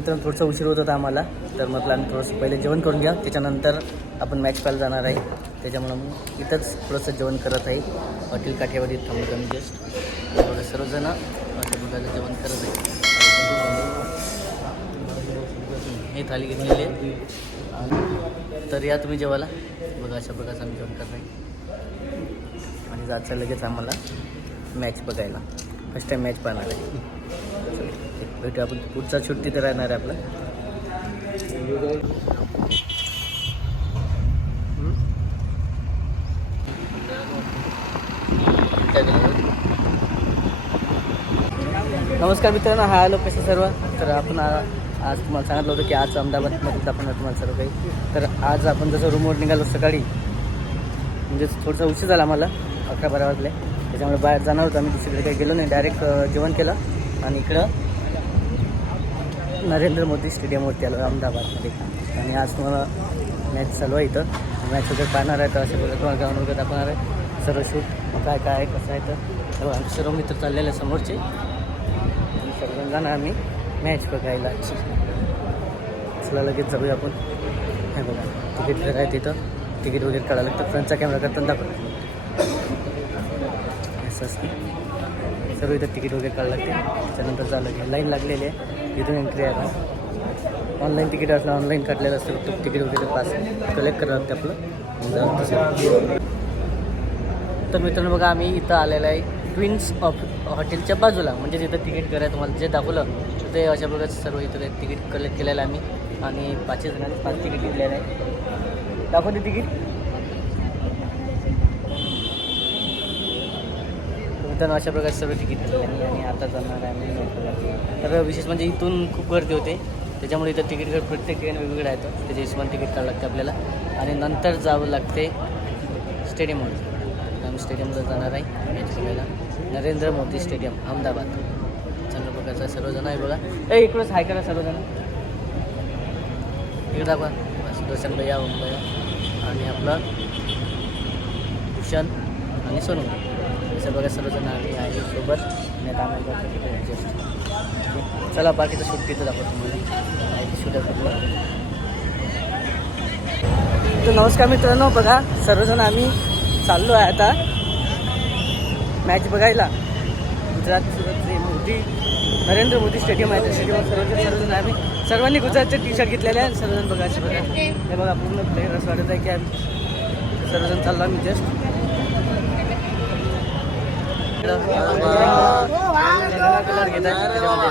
मित्रांनो थोडंसं उशीर होत होता आम्हाला तर म्हटलं आम्ही थोडंसं पहिले जेवण करून घ्या त्याच्यानंतर आपण मॅच पाहायला जाणार आहे. त्याच्यामुळं मग इथंच थोडंसं जेवण करत आहे. हॉटेल काठेवाडी थांबलो आम्ही जस्ट थोडं सर्वजण हॉटेल बघायला जेवण करत आहे हे थाली घेतलेली आहे. तर या तुम्ही जेवायला. बघा अशा प्रकारचं आम्ही जेवण करत आहे. आणि जायचं लगेच आम्हाला मॅच बघायला. फर्स्ट टाईम मॅच पाहणार आहे. भेटू आपण. पुढचा शूट तिथे राहणार आहे आपला. नमस्कार मित्रांनो हा आलो कसे सर्व. तर आपण आज तुम्हाला सांगितलं होतं की आज अहमदाबादमध्ये आपण तुम्हाला सर्व काही. तर आज आपण जसं रूमवर निघालो सकाळी म्हणजे थोडंसं उशीर झाला आम्हाला अकरा बारा वाजले. त्याच्यामुळे बाहेर जाणार होतो आम्ही दुसरीकडे काही गेलो नाही. डायरेक्ट जेवण केलं. आणि इकडं नरेंद्र मोदी स्टेडियमवरती आलो अहमदाबादमध्ये. आणि आज तुम्हाला मॅच चालू आहे इथं. मॅच वगैरे पाहणार आहे तर अशा प्रकारे तुम्हाला ग्राउंड वगैरे दाखवणार आहे. सर्व शूट काय काय आहे कसं आहे तर. हो, आमचे सर्व मित्र चाललेले आहे समोरचे. आणि सर्वजण जाणार आम्ही मॅच बघायला. चला लगेच जाऊया आपण. हे बघा तिकीट वगैरे आहे तिथं तिकीट वगैरे काढायला लागतं. फ्रंटचा कॅमेरा करताना दाखवतो असं असतं. सर्व इथं तिकीट वगैरे काढायला लागते त्याच्यानंतर झालं की लाईन लागलेली आहे. इथून एंट्री आहे ऑनलाईन तिकीट असलं ऑनलाईन काढलेलं असतं फक्त तिकीट वगैरे पास कलेक्ट करावं लागते आपलं. तसं. तर मित्रांनो बघा आम्ही इथं आलेलं आहे ट्विन्स ऑफ हॉटेलच्या बाजूला. म्हणजे तिथं तिकीट करायचं तुम्हाला जे दाखवलं ते अशा प्रकारचं सर्व इथं तिकीट कलेक्ट केलेलं आहे आम्ही. आणि पाचशे जणांनी पाच तिकीट घेतलेलं आहे. दाखवते तिकीट. मित्रांनो अशा प्रकारचे सर्व तिकीट त्यांनी आणि आता जाणार आहे आम्ही तर विशेष म्हणजे इथून खूप गर्दी होते. त्याच्यामुळे इथं तिकीट घर प्रत्येक ठिकाणी वेगवेगळं आहे तर त्याच्या हिशोबाने तिकीट काढावं लागते आपल्याला. आणि नंतर जावं लागते स्टेडियमवर आम्ही स्टेडियमला जाणार आहे. मॅच बघायला नरेंद्र मोदी स्टेडियम अहमदाबाद. चांगल्या प्रकारचा सर्वजण आहे बघा. ए इकडंच हाय करा सर्वजण. इकडं दाखवा. सुदर्शन भैया ओम भैया. आणि आपलं भूषण आणि सोनू. असं बघा सर्वजण आम्ही आहे सोबत. आणि आता आम्हाला चला बाकीचं शूट तिथं दाखवतो तुम्हाला. शूट दाखवतो तर नमस्कार मित्रांनो बघा सर्वजण आम्ही चाललो आहे आता. मॅच बघायला. गुजरात मोदी नरेंद्र मोदी स्टेडियम आहे त्या स्टेडियमवर सर्वजण सर्वजण आम्ही सर्वांनी गुजरातचे टी शर्ट घेतलेले आहे सर्वजण बघायचे बघा. हे बघा पूर्ण प्लेअर असं वाटत आहे की आम्ही सर्वजण चाललो आम्ही जस्ट कलर घेत आहे त्याच्यामध्ये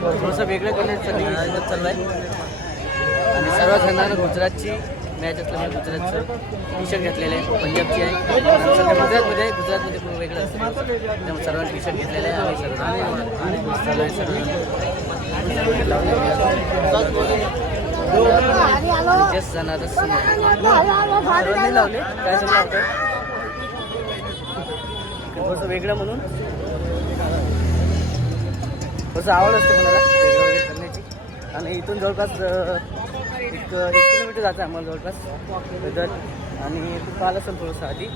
थोडंसं वेगळं कलर चाललं आहे आणि सर्व जणांना गुजरातची मॅच असल्यामुळे गुजरातचं. टी शर्ट घेतलेलं आहे पंजाबची आहे. गुजरातमध्ये आहे गुजरातमध्ये खूप वेगळं असतं. त्यामुळे सर्वांनी टी शर्ट घेतलेलं आहे. आणि सर्व सर्व. जस्ट जाणार सर्वांनी लावले. काय लावतं थोडंसं वेगळं म्हणून. थोडंसं आवड असते कोणाला वेगळं वगैरे करण्याची. आणि इथून जवळपास एक एक किलोमीटर जातं आम्हाला जवळपास पैदल आणि तू पाहिलं असेल थोडंसं आधी.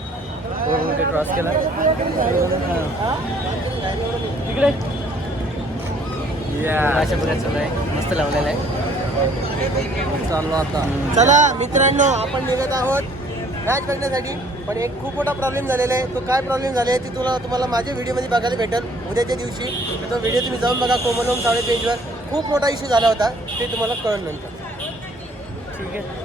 रोड क्रॉस केला. तिकडे अशा प्रकारचं आहे. मस्त लावलेलं आहे. चाललो आता. चला मित्रांनो आपण निघत आहोत. मॅच बघण्यासाठी पण एक खूप मोठा प्रॉब्लेम झालेला आहे. तो काय प्रॉब्लेम झाला आहे ते तुला तुम्हाला माझ्या व्हिडिओमध्ये बघायला भेटेल उद्याच्या दिवशी. तर तो व्हिडिओ तुम्ही जाऊन बघा कोमलोम सावळे पेजवर खूप मोठा इश्यू झाला होता ते तुम्हाला कळण नंतर. ठीक आहे.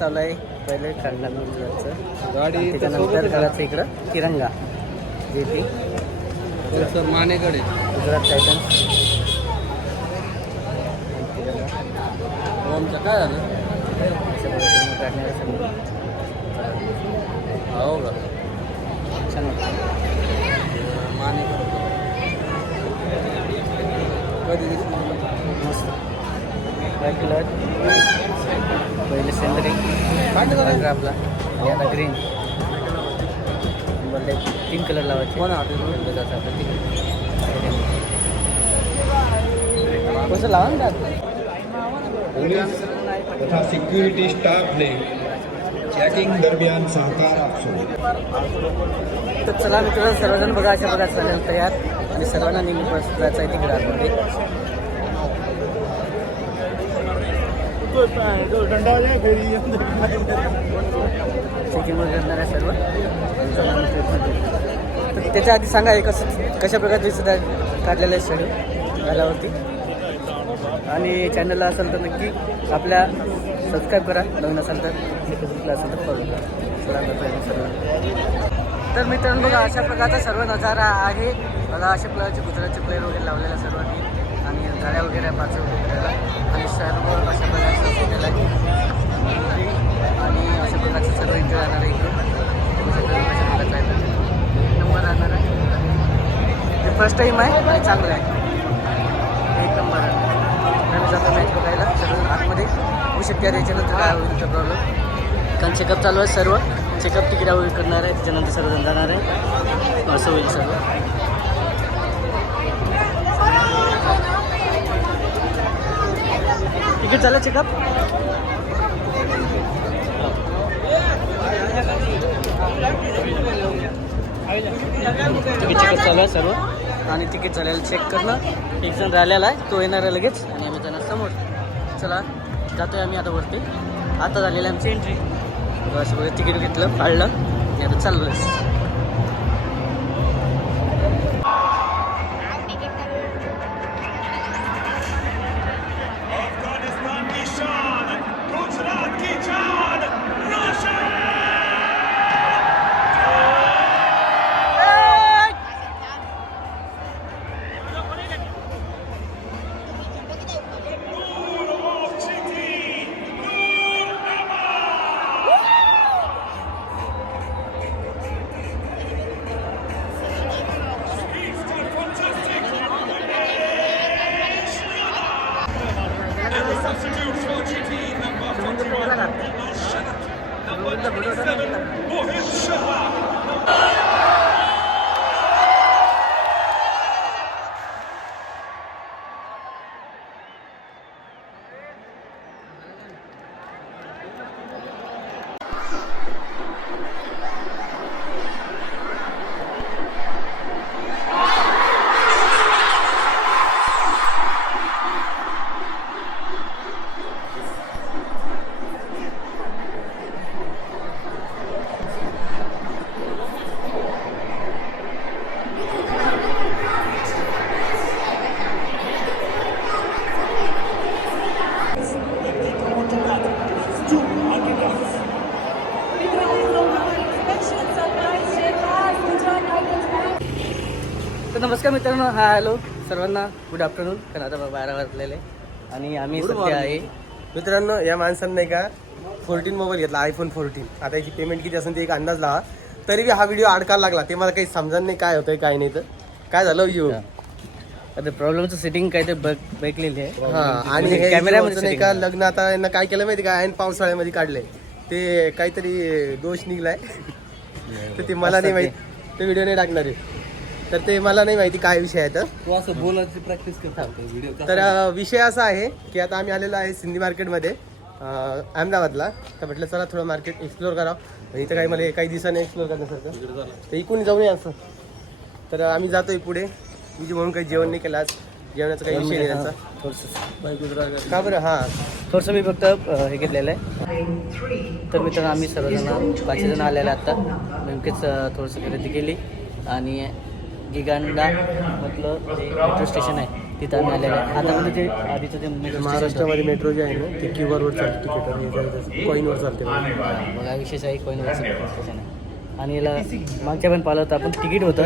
चालू आहे. पहिले गुजरातचं गाडी त्याच्यानंतर करायचं इकडं तिरंगा. जे टी मानेकडे गुजरात टायटन्स ओमचं काय झालं? हो का छान मानेकडे कधी मस्त. Color. पहिले सेंद्रिंग आपला. आणि आता ग्रीन बोलते तीन कलर लावायचे. कसं लावा ना पोलीस तथा सिक्युरिटी स्टाफने चेकिंग दरम्यान सहकार आपसो तर चला मित्रांनो सर्वजण बघा अशा बघा चालेल तयार आणि सर्वांना नेहमी जायचं आहे तिकडे आतमध्ये. चेकिंग वगैरे करणार आहे सर्व त्याच्या आधी सांगा हे कसं कशा प्रकारचे सुद्धा काढलेलं आहे शेड्यूल झाल्यावरती आणि चॅनलला असेल तर नक्की आपल्या सबस्क्राईब करा. नवीन असेल तर फेसबुकला असेल तर फॉलो करा. सर्व तर मित्रांनो बघा अशा प्रकारचा सर्व नजारा आहे. बघा अशा प्रकारचे गुजरातचे प्लेअर वगैरे लावलेला सर्वांनी. आणि गाड्या वगैरे पाच वगैरे टाईम आहे. आणि चांगलं आहे. एक नंबर आहे. जातो मॅच बघायला सर्व आतमध्ये. होऊ शकते यार याच्यानंतर काय होईल तर प्रॉब्लेम कारण चेकअप चालू आहे सर्व. चेकअप तिकीट वगैरे करणार आहे. त्याच्यानंतर सर्वजण जाणार आहे. असं होईल सर्व. तिकीट झालं चेकअप तिकीट चेकअप चालू आहे सर्व. आणि तिकीट झालेलं चेक करणं. एक जण राहिलेला आहे. तो येणार आहे लगेच. आणि आम्ही त्यांना समोर. चला जातोय आम्ही आता वरती. आता झालेली आमची एंट्री असं बघा तिकीट घेतलं काढलं. आणि आता चाललो तर नमस्कार मित्रांनो हा हॅलो. सर्वांना गुड आफ्टरनून कारण आता बारा वाजलेले. आणि आम्ही सध्या आहे मित्रांनो या माणसानं नाही का फोर्टीन मोबाईल घेतला आयफोन फोर्टीन आता याची पेमेंट किती असेल ते एक अंदाज लावा. तरी बी हा व्हिडिओ अडकायला लागला. ते मला काही समजत नाही काय होतंय काय नाही तर. काय झालं येऊ आता प्रॉब्लेमचं सेटिंग काय ते बघ बघलेली आहे. हा आणि हे कॅमेऱ्यामध्ये नाही का लग्न आता यांना काय केलं माहिती का? ऐन पावसाळ्यामध्ये काढलंय. ते काहीतरी दोष निघलाय. तर ते मला नाही माहिती. ते व्हिडिओ नाही टाकणार आहे. तर ते मला नाही माहिती काय विषय आहे तर. तू असं बोलायची प्रॅक्टिस करता व्हिडिओ तर विषय असा आहे की आता आम्ही आलेलो आहे सिंधी मार्केटमध्ये अहमदाबादला. तर म्हटलं चला थोडं मार्केट एक्सप्लोर करावं. आणि इथं काही मला काही दिवसांनी एक्सप्लोर करण्यासारखं. तर इकडून जाऊन या असं. तर आम्ही जातोय पुढे. म्हणजे म्हणून काही जेवण नाही केलं आज. जेवणाचा काही विषय नाही त्यांचा. का बरं? हां. थोडंसं मी फक्त हे घेतलेलं आहे. तर मित्रांनो आम्ही सर्वजण पाच जण आलेले आता. नेमकेच थोडंसं खरेदी केली. आणि गिगांडा म्हटलं जे मेट्रो स्टेशन आहे तिथं आम्ही आलेलं आहे. आता म्हणजे ते आधीचं ते मेट्रो महाराष्ट्रामध्ये मेट्रो जे आहे ना ते क्यू आरवर चालते तिकीट कॉईनवर चालते बघा विशेष आहे मेट्रो स्टेशन आहे. आणि याला मागच्या पण पाहिलं होतं आपण तिकीट होतं.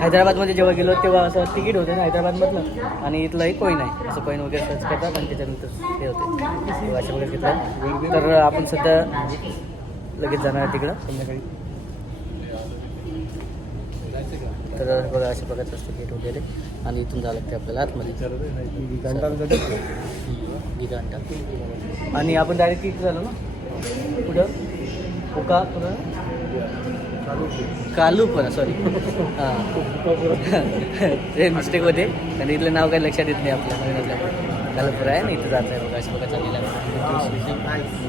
हैदराबादमध्ये जेव्हा गेलो तेव्हा असं तिकीट होतं ना हैदराबादमधलं. आणि इथलंही कोईन आहे. असं कोईन वगैरे सर्च करतात आणि त्याच्यानंतर हे होते. अशा वगैरे घेतलं. तर आपण सध्या लगेच जाणार आहे तिकडं संध्याकाळी. तर बघा अशा प्रकारचं असतं गेट वगैरे. आणि इथून जावं लागते आपल्याला आतमध्ये. गिगांटा आणि आपण डायरेक्ट तिथे झालो ना? कुठं उका कुठं कालूपुरा सॉरी हां. ते मिस्टेक होते. आणि इथलं नाव काही लक्षात येत नाही आपल्या नवीन असल्यामुळे कालूपुरा आहे ना इथं जात आहे. बघा अशी बघा चाललेलं आहे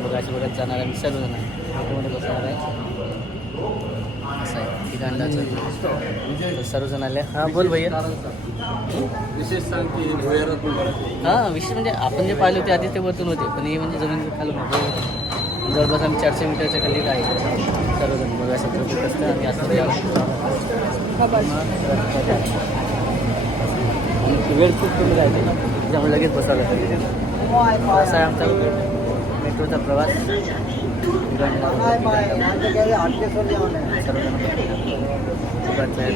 बघा अशी बघत जाणार आहे. सर्वजण ऑटोमध्ये बसणार आहे असं आहे. सर्वजण आले. हां बोल भैया. विशेष सांग की हां विशेष म्हणजे आपण जे पाहिले होते आधी ते वरतून होते. पण हे म्हणजे जमीन खालून होते. जवळपास आम्ही चारशे मीटरच्या खाली आहे सर्वजण बघा असतं. आणि असं वेळ खूप कमी राहते. त्यामुळे लगेच बसावं लागतं. असा आहे. आमचा मेट्रोचा प्रवास. सर्वजण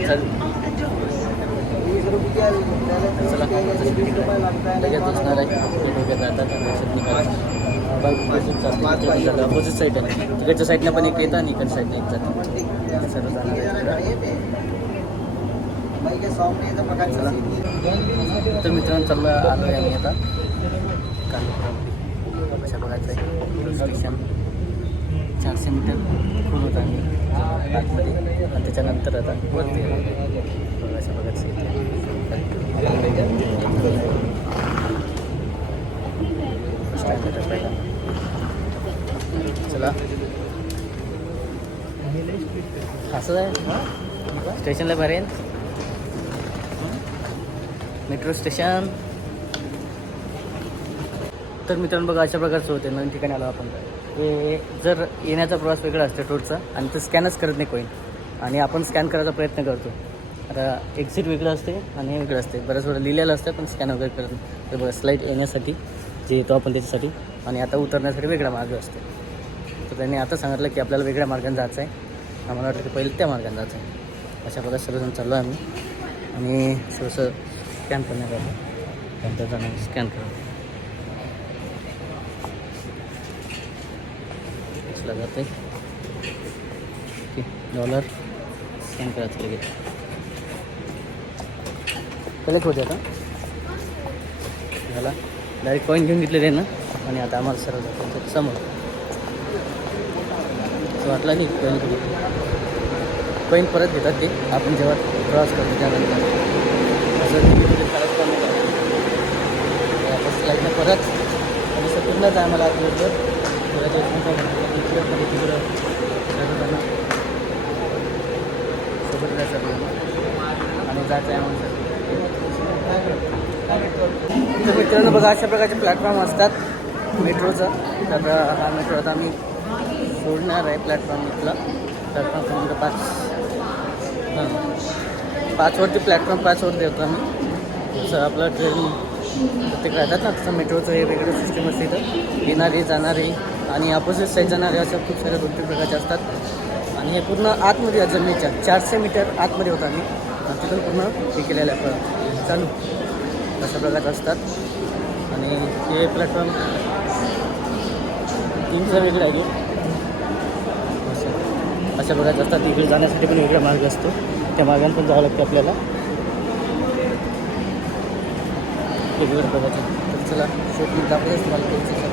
चल. चला लगेच बसणार आहे डोक्यात जातात निघालं अपोजिट साईड आहे तिकडच्या साईडनं पण एक येतं आणि इकडच्या साईडनं एक जातं सर्व आहे तर मित्रांनो चाललं आलो आहे आम्ही आता. काल कशा बघायचं आहे. स्टेशन चारशे मीटर खूप होतं आम्ही आतमध्ये. आणि त्याच्यानंतर आता वरती आलो. बघायचं फर्स्ट टाइम येतं पहिला. चला. असं आहे? स्टेशनला बरे मेट्रो स्टेशन तर मित्रांनो बघा अशा प्रकारचं होते नवीन ठिकाणी आलो आपण. हे जर येण्याचा प्रवास वेगळा असतो टूरचा आणि तो स्कॅनच करत नाही कोणी आणि आपण स्कॅन करायचा प्रयत्न करतो. आता एक्झिट वेगळं असते आणि हे वेगळं असते बऱ्याच वेळा लिहिलेलं असतं पण स्कॅन वगैरे करत नाही. तर बघा स्लाईड येण्यासाठी जे येतो आपण त्याच्यासाठी आणि आता उतरण्यासाठी वेगळा मार्ग असतो तर त्यांनी आता सांगितलं की आपल्याला वेगळ्या मार्गाने जायचं आहे आम्हाला वाटलं की पहिले त्या मार्गाने जायचं आहे अशा प्रकारे सर्वजण चाललो आहे आम्ही. आणि थोडंसं स्कॅन करण्यात आलं. त्यानंतर स्कॅन करा. उचला जाते डॉलर स्कॅन करायचं लगेच. कलेक्ट होते आता. झाला. डायरेक्ट कॉईन घेऊन घेतलेले ना. आणि आता आम्हाला सर्व जातो समोर. असं वाटलं नाही कॉईन घेऊन. कॉईन परत घेतात ते. आपण जेव्हा प्रवास करतो त्यानंतर. असं तिकीट वगैरे काढायचं काम वापस फ्लाईटनं परत. आणि सर पूर्णच आम्हाला मला तिकडं सोबत जायचं आपल्याला आणि जायचं आहे आम्हाला तर मित्रांनो बघा अशा प्रकारचे प्लॅटफॉर्म असतात मेट्रोचं. तर हा मेट्रो आता आम्ही सोडणार आहे प्लॅटफॉर्म इथला. प्लॅटफॉर्म क्रमांक पाच. हां. पाचवरती प्लॅटफॉर्म पाचवरती देतो आम्ही. जसं आपलं ट्रेन प्रत्येक राहतात ना तसं मेट्रोचं हे वेगळं सिस्टम असते इथं. येणारे जाणारे आणि अपोजिट साईड जाणारे अशा खूप साऱ्या दोन तीन प्रकारचे असतात. आणि हे पूर्ण आतमध्ये जमिनीच्या चारशे मीटर आतमध्ये होतं आम्ही. आणि तिथून पूर्ण हे केलेलं आहे. चालू. अशा प्रकारचे असतात. आणि हे प्लॅटफॉर्म तीनचं वेगळं आहे अशा प्रकारचे असतात. तिकडे जाण्यासाठी पण वेगळा मार्ग असतो. त्या मार्गाने पण जावं लागतं आपल्याला. वेगवेगळ्या प्रकारचे तर चला शेवटी दाखवतेच तुम्हाला पुढचं